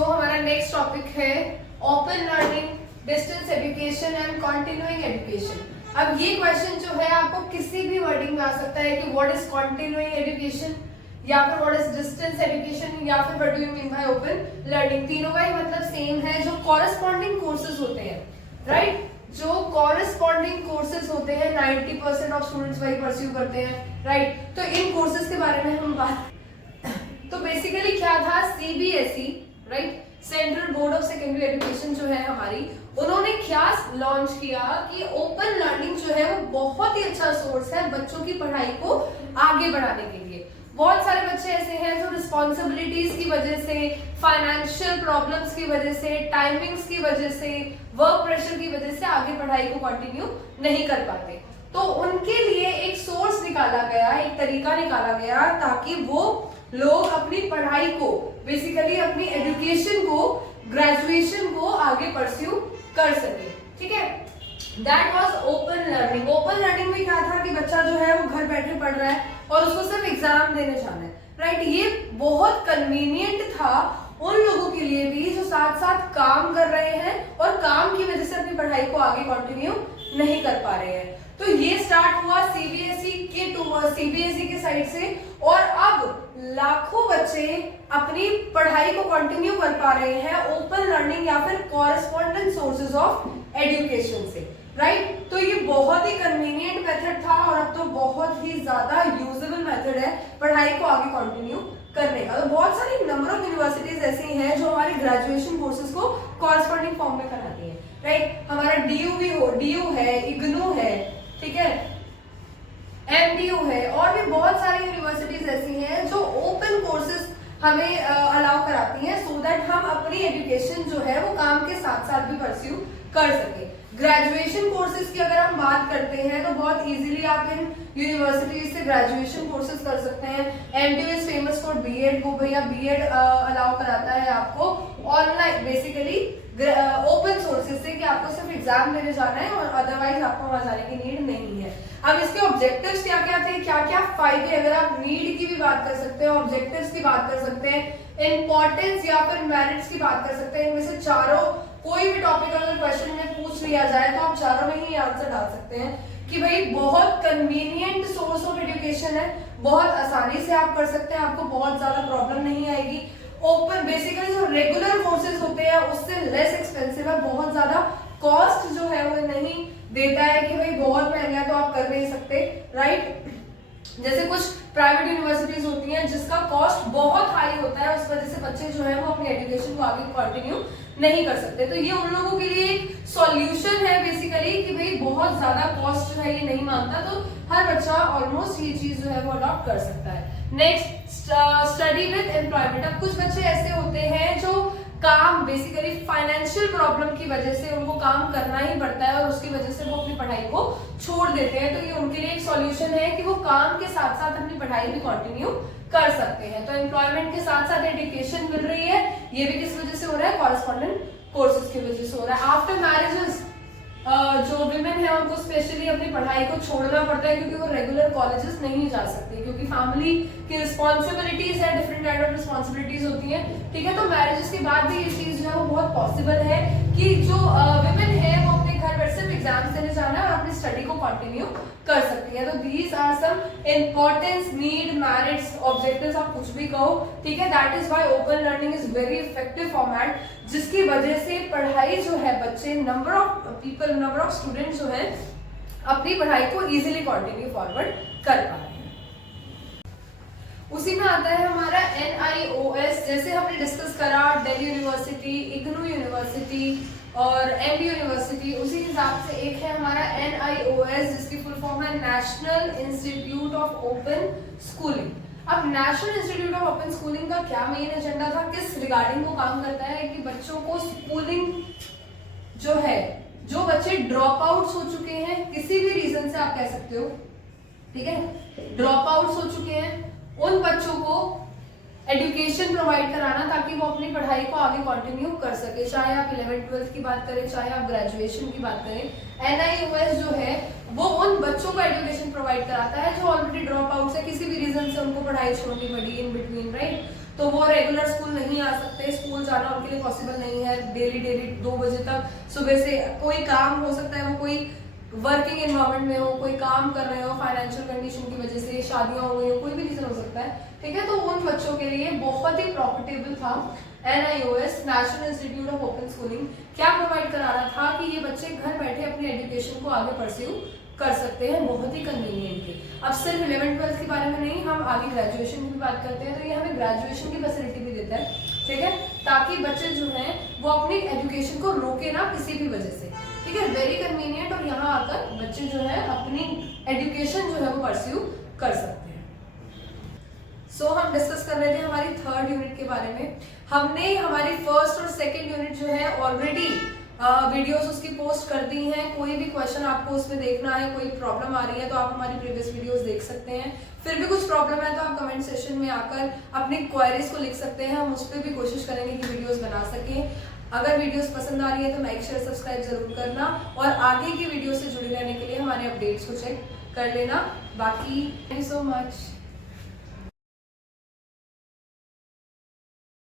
हमारा next topic है open learning, distance education and continuing education. अब ये क्वेश्चन जो है आपको किसी भी वर्डिंग में आ सकता है कि व्हाट इज कंटिन्यूइंग एजुकेशन, या फिर व्हाट इज डिस्टेंस एजुकेशन, या फिर what do you mean by open learning. तीनों का ही मतलब सेम है, जो कॉरेस्पॉन्डिंग कोर्सेज होते हैं, राइट। जो कॉरेस्पॉन्डिंग कोर्सेज होते हैं 90% ऑफ स्टूडेंट्स वही परस्यू करते हैं, राइट। तो इन कोर्सेज के बारे में हम बात तो बेसिकली क्या था, CBSE, right, central board of secondary education जो है हमारी, उन्होंने क्या लॉन्च किया कि ओपन लर्निंग जो है वो बहुत ही अच्छा सोर्स है बच्चों की पढ़ाई को आगे बढ़ाने के लिए। बहुत सारे बच्चे ऐसे हैं जो रिस्पॉन्सिबिलिटीज की वजह से, फाइनेंशियल प्रॉब्लम्स की वजह से, टाइमिंग्स की वजह से, वर्क प्रेशर की वजह से आगे पढ़ाई को कंटिन्यू नहीं कर पाते। तो उनके लिए एक सोर्स निकाला गया, एक तरीका निकाला गया ताकि वो लोग अपनी पढ़ाई को, बेसिकली अपनी एजुकेशन को, ग्रेजुएशन को आगे परस्यू कर सके, ठीक है। That was open learning. Open learning में क्या था कि बच्चा जो है वो घर बैठे पढ़ रहा है और उसको सिर्फ एग्जाम देने जाना है, राइट। ये बहुत कन्वीनियंट था उन लोगों के लिए भी जो साथ साथ काम कर रहे हैं और काम की वजह से अपनी पढ़ाई को आगे कंटिन्यू नहीं कर पा रहे हैं। तो ये स्टार्ट हुआ सीबीएसई के साइड से, और अब लाखों बच्चे अपनी पढ़ाई को कंटिन्यू कर पा रहे हैं ओपन लर्निंग या फिर कॉरेस्पॉन्डेंट सोर्सेज ऑफ एजुकेशन से, राइट। तो ये बहुत ही कन्वीनियंट मेथड था और अब तो बहुत ही ज्यादा यूजेबल मेथड है पढ़ाई को आगे कंटिन्यू करने का। तो बहुत सारी नंबर ऑफ यूनिवर्सिटीज ऐसी हैं जो हमारे ग्रेजुएशन कोर्सेज को कॉरेस्पॉन्डिंग फॉर्म में कराती हैं, राइट। हमारा डीयू है, इग्नू है, ठीक है, एमडीयू है, और भी बहुत सारी यूनिवर्सिटीज ऐसी हैं जो ओपन कोर्सेज हमें अलाउ कराती हैं सो दैट हम अपनी एजुकेशन जो है वो काम के साथ साथ भी परस्यू कर सके। ग्रेजुएशन कोर्सेज की अगर हम बात करते हैं तो बहुत इजीली आप इन यूनिवर्सिटीज से ग्रेजुएशन कोर्सेज कर सकते हैं। MDU is famous for B Ed, वो भैया बीएड अलाउ कराता है आपको ऑनलाइन, बेसिकली ओपन सोर्सेज से, कि आपको सिर्फ एग्जाम देने जाना है और अदरवाइज आपको वहां जाने की नीड नहीं है। अब इसके ऑब्जेक्टिव्स क्या क्या थे, क्या क्या फायदे, अगर आप नीड की भी बात कर सकते हैं, ऑब्जेक्टिव्स की बात कर सकते हैं, इंपॉर्टेंस या फिर मेरिट्स की बात कर सकते हैं। इनमें से चारों कोई भी टॉपिक अगर क्वेश्चन में पूछ लिया जाए तो आप चारों में ही आंसर डाल सकते हैं कि भाई बहुत कन्वीनियंट सोर्स ऑफ एजुकेशन है, बहुत आसानी से आप कर सकते हैं, आपको बहुत ज्यादा प्रॉब्लम नहीं आएगी। ओपन बेसिकली जो रेगुलर कोर्सेज होते हैं उससे लेस एक्सपेंसिव है, बहुत ज्यादा कॉस्ट जो है वो नहीं देता है कि भाई बहुत महंगा है तो आप कर नहीं सकते, राइट। जैसे कुछ प्राइवेट यूनिवर्सिटीज होती हैं जिसका कॉस्ट बहुत हाई होता है, उस वजह से बच्चे जो है वो अपनी एजुकेशन को आगे कंटिन्यू नहीं कर सकते। तो ये उन लोगों के लिए एक सॉल्यूशन है बेसिकली कि भाई बहुत ज्यादा कॉस्ट जो है ये नहीं मानता, तो हर बच्चा ऑलमोस्ट ये चीज जो है वो अडॉप्ट कर सकता है। Next, study with employment. अब कुछ बच्चे ऐसे होते हैं जो काम, बेसिकली फाइनेंशियल प्रॉब्लम की वजह से उनको काम करना ही पड़ता है और उसकी वजह से वो अपनी पढ़ाई को छोड़ देते हैं। तो ये उनके लिए एक सॉल्यूशन है कि वो काम के साथ साथ अपनी पढ़ाई भी कंटिन्यू कर सकते हैं। तो एम्प्लॉयमेंट के साथ साथ एजुकेशन मिल रही है, ये भी किस वजह से हो रहा है, कॉरेस्पॉन्डेंट कोर्सेज की वजह से हो रहा है। आफ्टर मैरिजेस जो विमेन है उनको स्पेशली अपनी पढ़ाई को छोड़ना पड़ता है क्योंकि वो रेगुलर कॉलेजेस नहीं जा सकती, क्योंकि फैमिली की रिस्पॉन्सिबिलिटीज है, डिफरेंट काइंड ऑफ रिस्पॉन्सिबिलिटीज होती हैं, ठीक है। तो मैरिजेस के बाद भी ये चीज जो है वो बहुत पॉसिबल है कि जो विमेन है वो अपने घर बैठ सिर्फ एग्जाम्स देने जाना है और अपनी स्टडी को कंटिन्यू कर सकती है। तो these are some importance, need, merits, objectives, आप कुछ भी कहो, ठीक है। That is why open learning is very effective format, जिसकी वजह से पढ़ाई जो है बच्चे, number of people, number of students जो है अपनी पढ़ाई को इजीली कंटिन्यू फॉरवर्ड कर पा रहे हैं। उसी में आता है हमारा NIOS, जैसे हमने डिस्कस करा दिल्ली यूनिवर्सिटी, इग्नू यूनिवर्सिटी और एमडी यूनिवर्सिटी, उसी हिसाब से एक है हमारा NIOS जिसकी फुल फॉर्म है national institute of open schooling. अब national institute of open schooling का क्या मेन एजेंडा था, किस रिगार्डिंग वो काम करता है कि बच्चों को स्कूलिंग जो है, जो बच्चे ड्रॉप आउट्स हो चुके हैं किसी भी रीजन से, आप कह सकते हो, ठीक है, ड्रॉप आउट्स हो चुके हैं, उन बच्चों को एजुकेशन प्रोवाइड कराना ताकि वो अपनी पढ़ाई को आगे कंटिन्यू कर सके, चाहे आप 11th-12th की बात करें, चाहे आप ग्रेजुएशन की बात करें। NIOS जो है वो उन बच्चों को एजुकेशन प्रोवाइड कराता है जो ऑलरेडी ड्रॉप आउट है, किसी भी रीजन से उनको पढ़ाई छोड़नी पड़ी इन बिटवीन, राइट। तो वो रेगुलर स्कूल नहीं आ सकते, स्कूल जाना उनके लिए पॉसिबल नहीं है डेली 2 बजे तक सुबह से। कोई काम हो सकता है, वो कोई वर्किंग एनवायरनमेंट में हो, कोई काम कर रहे हो, फाइनेंशियल कंडीशन की वजह से शादियां हो गई हो, कोई भी रीजन हो सकता है, ठीक है। तो उन बच्चों के लिए बहुत ही प्रॉफिटेबल था NIOS, national institute of open schooling. क्या प्रोवाइड करा रहा था कि ये बच्चे घर बैठे अपनी एजुकेशन को आगे परस्यू कर सकते हैं बहुत ही कन्वीनियंटली। अब सिर्फ 11th-12th के बारे में नहीं, हम आगे ग्रेजुएशन की बात करते हैं, तो ये हमें ग्रेजुएशन की फैसिलिटी भी देता है, ठीक है, ताकि बच्चे जो हैं वो अपनी एजुकेशन को रोके ना किसी भी वजह से, ठीक है। वेरी कन्वीनियंट, और यहाँ आकर बच्चे जो है अपनी एजुकेशन जो है वो परस्यू कर सकते हैं। सो हम डिस्कस कर रहे थे हमारी 3rd यूनिट के बारे में। हमने हमारी 1st और 2nd यूनिट जो है ऑलरेडी वीडियोस उसकी पोस्ट कर दी हैं। कोई भी क्वेश्चन आपको उसमें देखना है, कोई प्रॉब्लम आ रही है तो आप हमारी प्रीवियस वीडियोस देख सकते हैं। फिर भी कुछ प्रॉब्लम है तो आप कमेंट सेक्शन में आकर अपनी क्वेरीज को लिख सकते हैं, हम उस पर भी कोशिश करेंगे कि वीडियोस बना सकें। अगर वीडियोस पसंद आ रही है तो लाइक शेयर सब्सक्राइब जरूर करना, और आगे की वीडियो से जुड़े रहने के लिए हमारे अपडेट्स को चेक कर लेना। बाकी थैंक यू सो मच।